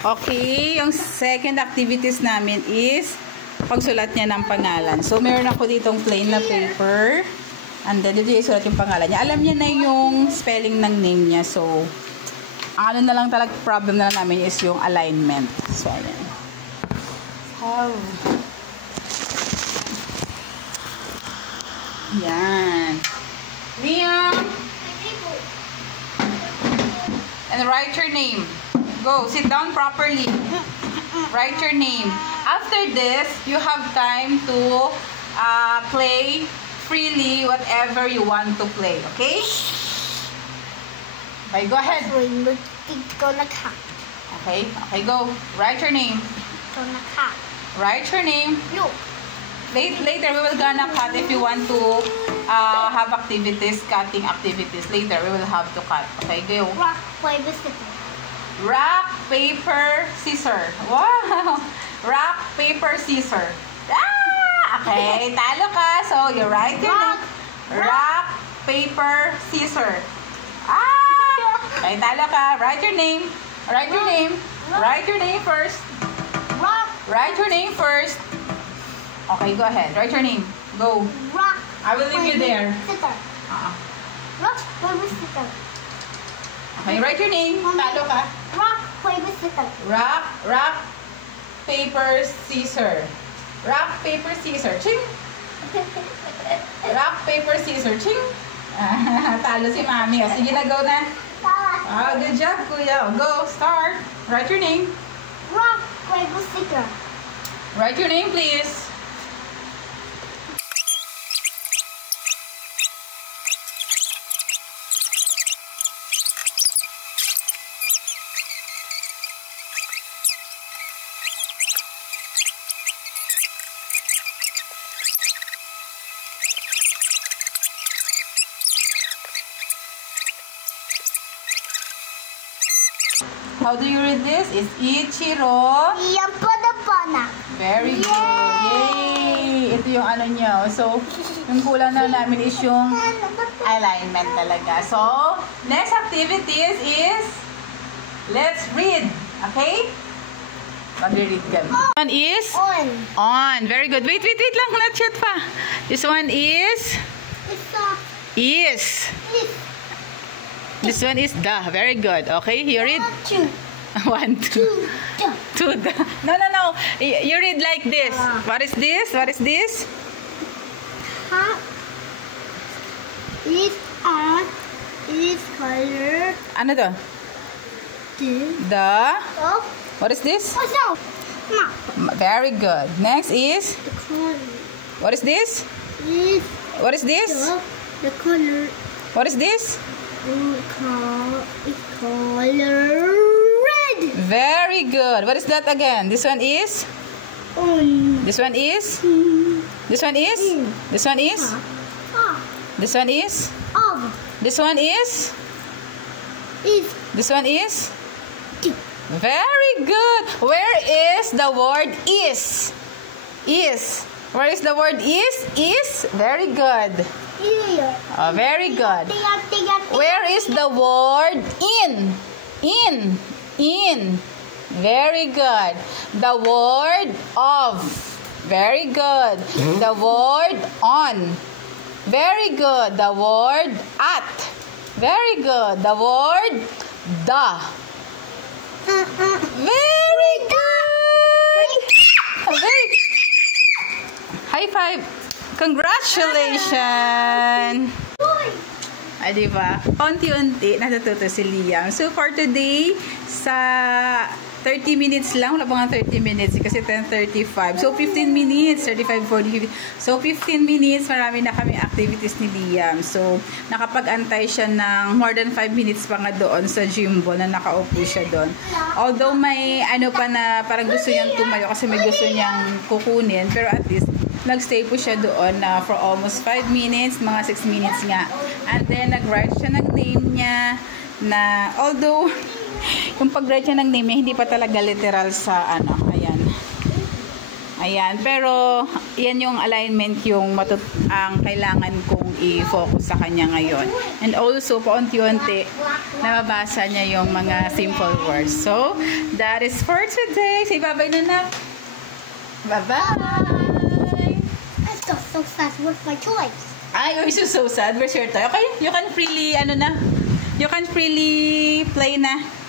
Okay, yung second activities namin is pagsulat niya ng pangalan. So, meron ako ditong plain na paper. And then, dito isulat yung pangalan niya. Alam niya na yung spelling ng name niya. So, ang ano na lang talaga problem na lang namin is yung alignment. So, ayan. Oh. Yan. Liam. And write your name. Go. Sit down properly. Write your name. After this, you have time to play freely whatever you want to play. Okay? Okay, go ahead. Okay, okay, go. Write your name. Write your name. Later, we will gonna cut if you want to have activities, cutting activities. Later, we will have to cut. Okay, go. Rock, paper, scissors. Rock, paper, scissors. Wow! Rock, paper, scissors. Ah! Okay, talo ka. So, you write your name. Rock, paper, scissors. Ah! Okay, talo ka. Write your name. Write your name. Write your name first. Rock. Write your name first. Okay, go ahead. Write your name. Go. Rock. I will leave you there. Scissors. Rock, paper, scissors. Okay, write your name. Talo ka. Rock, paper, scissors. Rock, paper, scissors. Rock, paper, scissors. Ching! Rock, paper, scissors. Ching! Talo si Mami. O, sige na, go na. Oh, good job, Kuya. Go, start. Write your name. Rock, paper, scissors. Write your name, please. How do you read this? It's Ichiro. Yampana. Very good. Yay! Ito yung ano niya. So, yung kulang na namin is yung alignment talaga. So, next activities is let's read. Okay? Mag-read kami. This one is? On. Very good. Wait lang. Not yet pa. This one is? Is. This one is the. Very good. Okay, you read? 1, 2. 2. No. You read like this. What is this? What is this? Is color. Ano to? The. What is this? Very good. Next is? What is this? What is this? The color. What is this? Color red. Very good. What is that again? This one is? This one is? This one is? This one is? This one is? This one is? This one is? Very good. Where is the word is? Is. Where is the word is? Is. Very good. Oh, very good. Where is the word in? In. Very good. The word of. Very good. The word on. Very good. The word at. Very good. The word the. Very good. Very. High five. Congratulations! Ay, diba? Paunti-unti, natututo si Liam. So, for today, sa 30 minutes lang, wala pa nga 30 minutes kasi 10:35. So, 15 minutes, 35, 40, 50. So, 15 minutes, marami na kami activities ni Liam. So, nakapag-antay siya ng more than 5 minutes pa nga doon sa gym ball na nakaupo siya doon. Although, may ano pa na parang gusto niyang tumayo kasi may gusto niyang kukunin. Pero at least, nagstay po siya doon for almost 5 minutes, mga 6 minutes nga. And then, nag-write siya ng name niya na, although, yung pag-write siya ng name niya, hindi pa talaga literal sa ano, ayan. Ayan, pero, yan yung alignment yung ang kailangan kong i-focus sa kanya ngayon. And also, paunti-unti, nababasa niya yung mga simple words. So, that is for today. Say bye-bye na na. Bye-bye. I got so fast with my toys. Ay, you're so sad. Where's your toy? Okay, you can freely, you can freely play na.